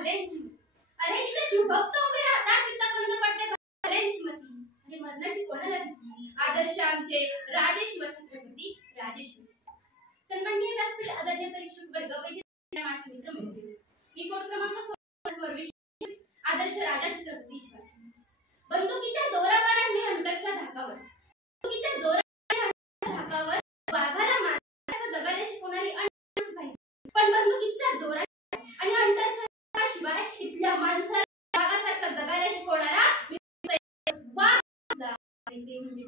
भल्यांची अरे जिथे शिवभक्त उभे राहतात तिथं बंद पडते भल्यांची मती आणि मरणाची कोणाला भीती आदर्श आमचे राजे शिवछत्रपती राजे शिवछत्रपती सन्माननीय व्यासपीठ आदरणीय परीक्षक वर्ग वैद्य माझे मित्र मैत्रिणी मी कोड क्रमांक 16 आदर्श राजा छत्रपती शिवाजी बंदुकीच्या जोरावर आणि हंटरच्या धाकावर बंदुकीच्या जोरावर धाकावर वाघाला मारण्याचा जगाला शिकवणारी अनस पाहिजे पण बंदुकीच्या जोरावर आणि हंटरच्या शिवाय इथल्या माणसाला वाघासारखा जगायला शिकवणारा ते म्हणजे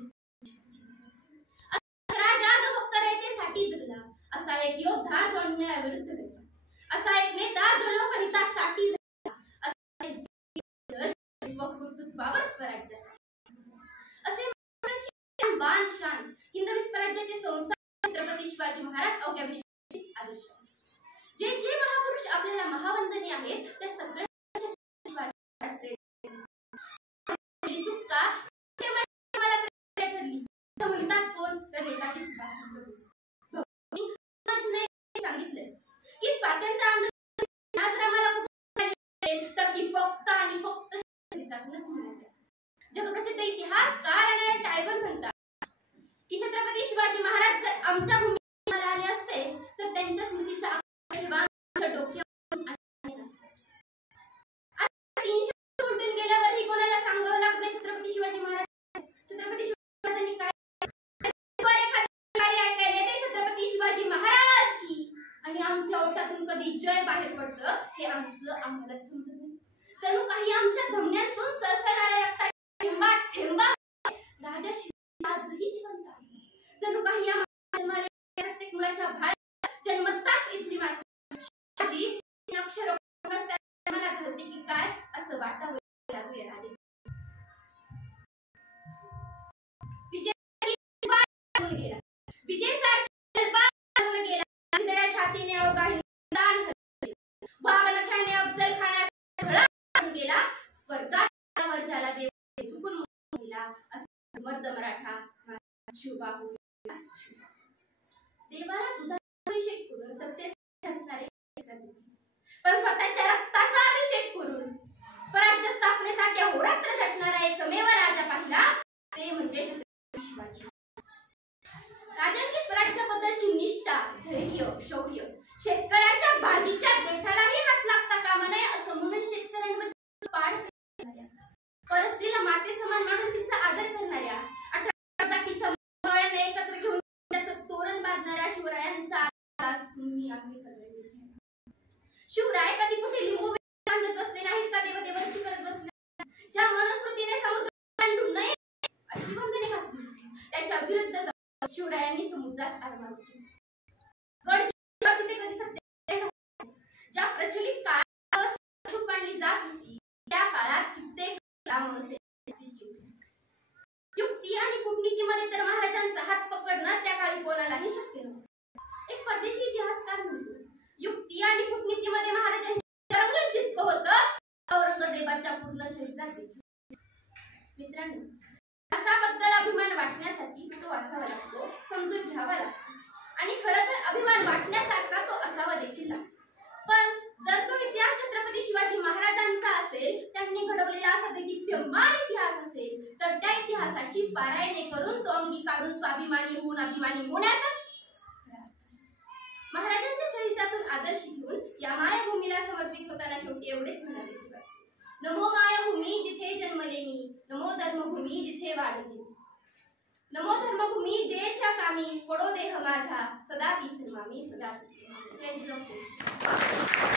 राजा जो फक्त रयतेसाठी जगला असा एक योद्धा जो अन्यायाविरुद्ध लढला असा एक नेता जो लोकहितासाठी जगला असा एक कर्तृत्वावर स्वराज्य असे बाण शान हिंदवी स्वराज्याचे संस्थापक छत्रपती शिवाजी महाराज अवघ्या विश्वाचे आदर्श जे जे महापुरुष आपल्याला महावंदनीय आहेत ते सगळे सुक्का म्हणतात कोण तर नेताजी सुभाषचंद्र बोस सांगितले की स्वातंत्र्य आंदोलन तर ती फक्त आणि फक्त जगप्रसिद्ध इतिहासकार आणि टायबन म्हणतात की छत्रपती शिवाजी महाराज जर आमच्या भूमीवर आले असते तर त्यांच्या स्मृतीचा डोक्यावर 300 उलटून गेल्यावरही कोणाला सांगावं लागत नाही छत्रपती शिवाजी महाराज छत्रपती शिवाजी काय छत्रपती शिवाजी महाराज की आणि आमच्या ओठातून कधी जय बाहेर पडतं हे आम्हालाच समजत नाही जणू काही आमच्या धमन्यातून सळसळणाऱ्या रक्ताच्या थेंबात थेंबा राजा शिवाजी आजही जिवंत आहे जणू काही जन्माला प्रत्येक मुलाच्या भाळ्यात जन्मताच इथली शिवाजी अक्षर मला घडते की काय असं वाटावं लागूया राजे विजय सारखा गेला निधड्या छातीने अवकाही दान वाघ नख्याने अफजल खानाचा झळा गेला स्वर्गावर झाला देव झुकून गेला असं मर्द मराठा शिवबाहू देवाला दुधाचा अभिषेक करून सत्तेस झटणारे पण स्वतःच्या रक्ताचा अभिषेक करून स्वराज्य स्थापनेसाठी अहोरात्र झटणारा एकमेव राजा पाहिला ते म्हणजे छत्रपती शिवाजी राजांची स्वराज्याबद्दलची निष्ठा धैर्य शौर्य शेतकऱ्याच्या भाजीच्या देठालाही हात लागता कामा नये असं म्हणून शेतकऱ्यांवर पाड परस्त्रीला माते समान मानून तिचा आदर करणाऱ्या 18 जातीच्या मुलांना एकत्र घेऊन त्याचं तोरण बांधणाऱ्या शिवरायांचा तुम्ही आम्ही सगळे शिवराय कधी कुठे लिंबू बांधत बसले नाहीत का देवदेवर्षी करत बसले ज्या मनुस्मृतीने समुद्र पांडू नये अशी बंधने घातली त्याच्या विरुद्ध शिवरायांनी समुद्रात आर मारली गड तिथे कधी सत्य ज्या प्रचलित काळात मांडली जात होती त्या काळात कित्येक युक्ती आणि कूटनीतीमध्ये तर महाराजांचा हात पकडणं त्या काळी कोणालाही शक्य नव्हतं एक परदेशी इतिहासकार म्हणतो युक्ती आणि कूटनीतीमध्ये महाराजांचे रंगण जितकं होतं औरंगजेबाच्या पूर्ण शरीरात मित्रांनो असाबद्दल अभिमान वाटण्यासाठी तो वाचावा लागतो समजून घ्यावा लागतो आणि खरं तर अभिमान वाटण्यासारखा तो असावा देखील पण जर तो इतिहास छत्रपती शिवाजी महाराजांचा असेल त्यांनी घडवलेला असा दिव्यमान इतिहास असेल तर त्या इतिहासाची पारायणे करून तो अंगी काढून स्वाभिमानी होऊन अभिमानी होण्यातच महाराजांच्या चरित्रातून आदर्श घेऊन या मायभूमीला समर्पित होताना शेवटी एवढेच म्हणाले नमो मायभूमी जिथे जन्मले मी नमो धर्मभूमी जिथे वाढले नमो धर्मभूमी जेच्या कामी पडो देह माझा सदा ती सर्वामी सदा ती जय जय